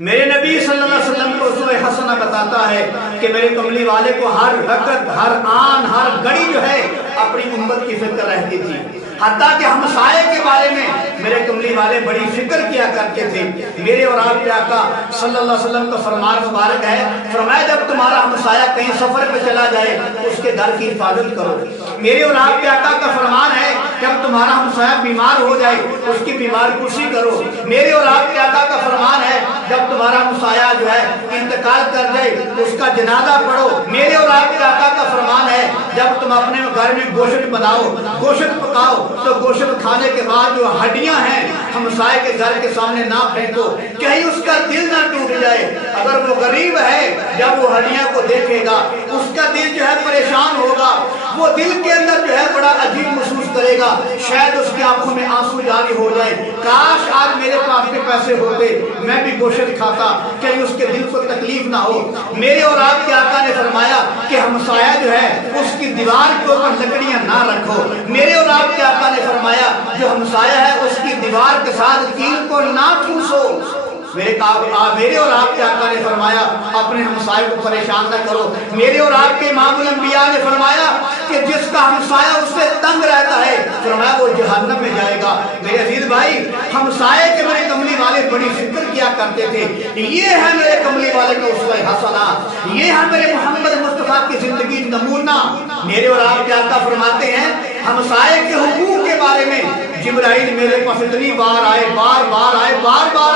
میرے نبی صلی اللہ علیہ وسلم کو اسوہ حسنہ بتاتا ہے کہ میرے کملی والے کو ہر وقت ہر آن ہر گھڑی جو ہے اپنی امت کی فکر رہتی تھی، حتیٰ کہ ہمسائے کے بارے میں میرے کملی والے بڑی فکر کیا کرتے تھے۔ میرے اور آپ کے آقا صلی اللہ علیہ وسلم کا فرمان مبارک ہے، فرمایا جب تمہارا ہمسایہ کہیں سفر پہ چلا جائے اس کے گھر کی حفاظت کرو۔ میرے اور آپ کے آقا کا فرمان ہے جب تمہارا ہمسایہ بیمار ہو جائے اس کی بیمار کشی کرو۔ میرے اور آپ کے آقا کا فرمان ہے جب تمہارا ہمسایہ جو ہے انتقال کر جائے اس کا جنازہ پڑھو۔ میرے اور آپ کے آقا کا فرمان ہے جب تم اپنے گھر میں گوشت بناؤ، گوشت پکاؤ تو گوشت کھانے کے بعد جو ہڈیاں ہیں ہمسائے کے گھر کے سامنے نہ پھینکو، کہیں اس کا دل نہ ٹوٹ جائے۔ اگر وہ غریب ہے جب وہ ہڈیاں کو دیکھے گا اس کا دل جو ہے پریشان ہوگا، وہ دل کے اندر جو ہے بڑا عجیب محسوس کرے گا، شاید اس کی آنکھوں میں آنسو جاری ہو جائے، کاش آج میرے پاس کے پیسے ہوتے میں بھی گوشت کھاتا، کہیں اس کے دل کو تکلیف نہ ہو۔ میرے اور آپ کے آقا نے فرمایا کہ ہمسایہ جو ہے اس کی دیوار کے اوپر لکڑیاں نہ رکھو۔ میرے اور آپ کے آقا نے فرمایا جو ہمسایہ ہے اس کی دیوار کے ساتھ کیل کو نہ ٹھوسو۔ میرے اور آپ کے آقا نے فرمایا اپنے ہمسائے کو پریشان نہ کرو۔ میرے اور آپ کے امام الانبیاء نے فرمایا کہ جس کا ہمسایہ اس سے تنگ رہتا ہے فرمایا وہ جہنم میں جائے گا۔ میرے عزیز بھائی، ہمسائے کے میرے کملی والے بڑی فکر کیا کرتے تھے۔ یہ ہے میرے کملی والے کا اسوہ حسنہ، یہ ہے میرے محمد مصطفیٰ کی زندگی نمونہ۔ میرے اور آپ کے آقا فرماتے ہیں ہمسائے کے حقوق کے بارے میں جبرائیل میرے پاس اتنی بار آئے، بار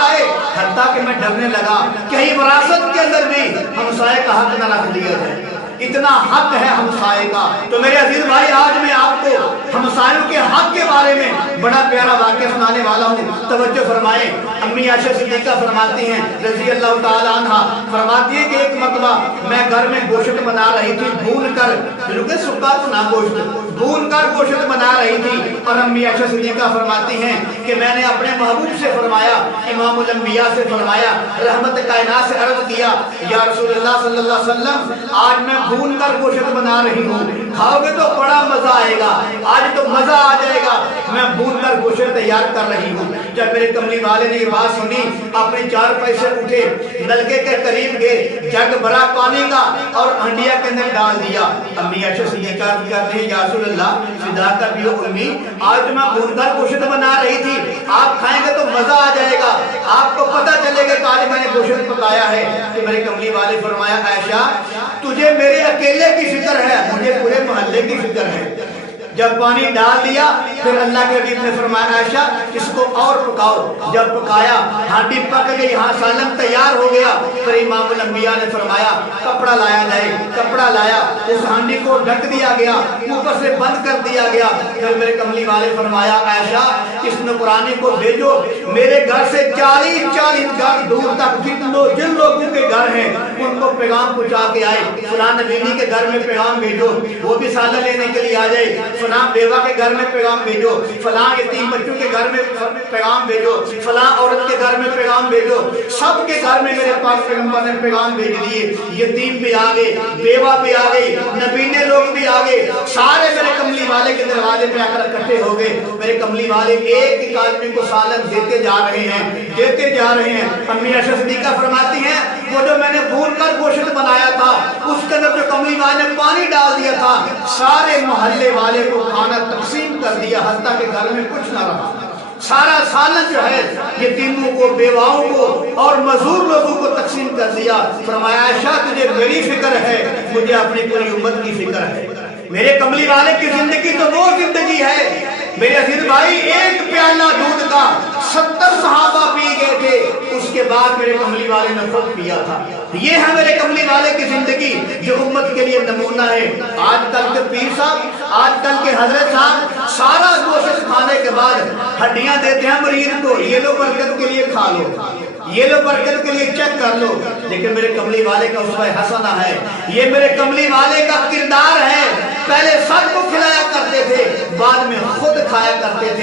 آئے، حتیٰ کہ میں ڈرنے لگا کہیں وراثت کے اندر بھی ہمسائے کا حق نہ رکھ دیا جائے، اتنا حق ہے ہمسائے کا۔ تو میرے عزیز بھائی، آج میں آپ کو ہمسائوں کے حق کے بارے میں بڑا پیارا واقعہ سنانے والا ہوں، توجہ فرمائیں۔ امی عائشہ صدیقہ فرماتی ہیں رضی اللہ تعالی عنہ، فرماتی ہیں کہ ایک مرتبہ میں گھر میں گوشت بنا رہی تھی، بھون کر، بالکل سکا تو نہ گوشت، بھون کر گوشت بنا رہی تھی، اور امی عائشہ صدیقہ فرماتی ہیں کہ میں نے اپنے محبوب سے فرمایا، امام الانبیاء سے فرمایا، رحمت کائنات سے عرض کیا یا رسول اللہ صلی اللہ علیہ وسلم آج میں بھون کر گوشت بنا رہی ہوں، کھاؤ گے تو بڑا مزہ آئے گا، آج تو مزہ آ جائے گا، میں بھون کر گوشت تیار کر رہی ہوں۔ جب میرے کملی والے نے یہ بات سنی اپنے چارپائی سے اٹھے، نلکے کے قریب گئے، جگ بھرا پانی کا اور ہنڈیا کے اندر ڈال دیا۔ امی عائشہ صدیقہ کہتی ہیں یا رسول اللہ فدا کر دیو امی، آج تو میں بھون کر گوشت بنا رہی تھی، آپ کھائیں گے تو مزہ آ جائے گا، آپ کو پتہ چلے گا کہ آج میں نے گوشت پکایا ہے۔ کہ میرے کملی والے فرمایا عائشہ تجھے میرے اکیلے کی فکر ہے، مجھے پورے محلے کی فکر ہے۔ جب پانی ڈال دیا پھر اللہ کے حبیب نے فرمایا عائشہ اس کو اور پکاؤ۔ جب پکایا ہانڈی پک گئی، ہاں سالن تیار ہو گیا، پھر امام الانبیاء نے فرمایا کپڑا لایا جائے، کپڑا لایا، اس ہانڈی کو ڈھک دیا گیا، اوپر سے بند کر دیا گیا۔ پھر میرے کملی والے فرمایا عائشہ اس نوکرانی کو بھیجو میرے گھر سے 40 گھر دور تک جن لوگوں کے گھر ہیں ان کو پیغام پہنچا کے آئے، فلاں نبی کے گھر میں پیغام بھیجو وہ بھی سالن لینے کے لیے آ جائے، فلاں بیوہ کے گھر میں پیغام بھیجو، فلاں یتیم بچوں کے گھر میں پیغام بھیجو، فلاں عورت کے گھر میں پیغام بھیجو۔ سب کے گھر میں میرے پاس پیغمبر نے پیغام بھیج دیے، یتیم بھی آ گئے، بیوہ بھی آ گئی، نبینے لوگ بھی آ گئے، سارے میرے کملی والے کے دروازے پہ آ کر اکٹھے ہو گئے۔ میرے کملی والے ایک ایک آدمی کو سالن دیتے جا رہے ہیں۔ امی عائشہ صدیقہ فرماتی ہیں وہ جو میں نے بھون کر گوشت بنایا تھا اس کے اندر جو کملی والے نے پانی ڈال دیا تھا سارے محلے والے کو کھانا تقسیم کر دیا، حتیٰ کہ گھر میں کچھ نہ رہا، سارا سالن جو ہے یتیموں کو، بیواؤں کو اور مزدور لوگوں کو تقسیم کر دیا۔ فرمایا عائشہ تجھے میری فکر ہے، مجھے اپنی پوری امت کی فکر ہے۔ میرے کملی والے کی زندگی تو وہ زندگی ہے میرے عزیز بھائی، ایک پیالہ دودھ کا 70 صحابہ پی گئے تھے، اس کے بعد میرے کملی والے نے خود پیا تھا۔ یہ ہے میرے کملی والے کی زندگی جو امت کے لیے نمونہ ہے۔ آج کل کے پیر صاحب، آج کل کے حضرت صاحب سارا گوشت کھانے کے بعد ہڈیاں دیتے ہیں مریض کو، یہ لو برکت کے لیے کھا لو، یہ لو برکت کے لیے چیک کر لو، لیکن میرے کملی والے کا اسوہ حسنہ ہے، یہ میرے کملی والے کا کردار ہے۔ پہلے سب کو کھلایا کرتے تھے، بعد میں خود کھایا کرتے تھے۔